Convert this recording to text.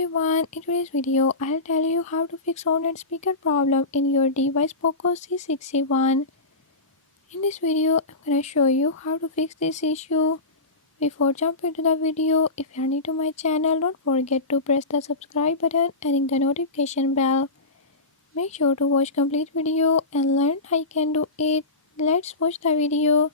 everyone, in today's video I'll tell you how to fix sound and speaker problem in your device Poco C61. In this video I'm gonna show you how to fix this issue. Before jumping to the video, if you are new to my channel, don't forget to press the subscribe button and ring the notification bell. Make sure to watch complete video and learn how you can do it. Let's watch the video.